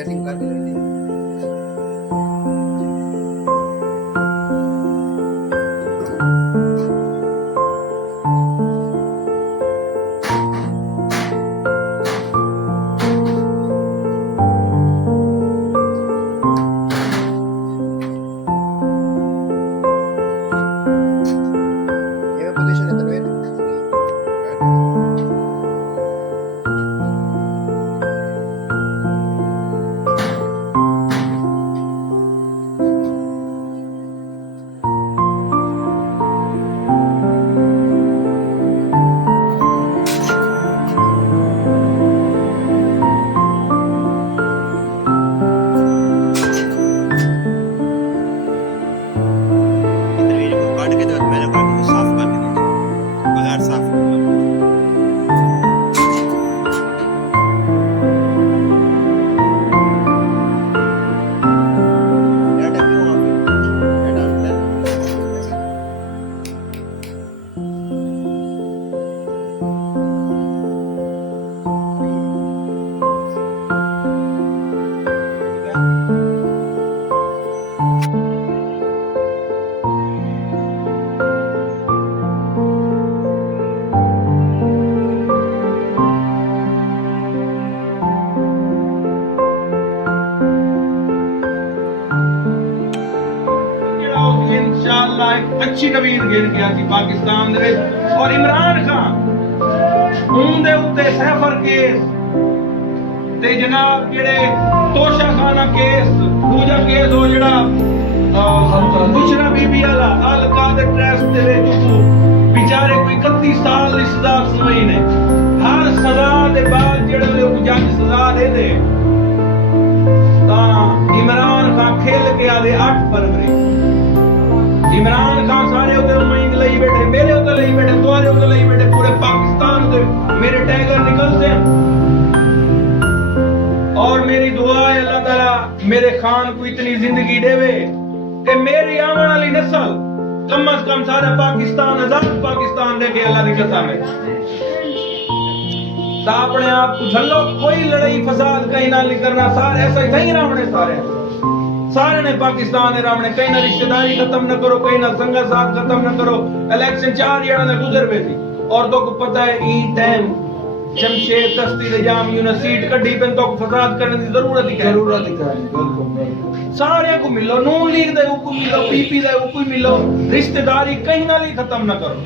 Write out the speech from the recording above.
Setting करके लेते हैं। ये पोजीशन है तनवीर। इंशाअल्लाह एक अच्छी नवीद गिर गया थी पाकिस्तान दे और इमरान खान उनदे उत्ते सैफर केस ते जनाब जेड़े तोशाखाना केस दूजा केस हो जेड़ा बुशरा बीबी वाला अल कादर ट्रस्ट दे विच बेचारे कोई 31 साल दी सजा सुनाई ने हर सजा दे बाद जेड़े जज सजा दे दे तां इमरान खान खेल के आदे 8 फरवरी इमरान खान सारे उधर उम्मीद लई बैठे मेरे उधर लई बैठे तुम्हारे उधर लई बैठे पूरे पाकिस्तान से मेरे टैगर निकलते हैं और मेरी दुआ है अल्लाह ताला मेरे खान को इतनी जिंदगी देवे कि मेरी आने वाली नस्ल कम से कम सारा पाकिस्तान आजाद पाकिस्तान देखे अल्लाह की कसम है। तो अपने आप को झल्लो कोई लड़ाई फसाद कहीं ना नहीं करना सारे ऐसा ही नहीं रावणे सारे ने पाकिस्तान ने रावणे कहीं ना रिश्तेदारी खत्म न करो कहीं ना संगा साथ खत्म न करो। इलेक्शन 4 जणा ने गुजर पे थी और तो को पता है ई टाइम जमशेद सस्ती दे जाम यूने सीट कड्डी पे तो फसाद करने की जरूरत ही बिल्कुल सारे को मिलो नून लीग दे को मिलो पीपी दे को मिलो रिश्तेदारी कहीं ना खत्म न करो।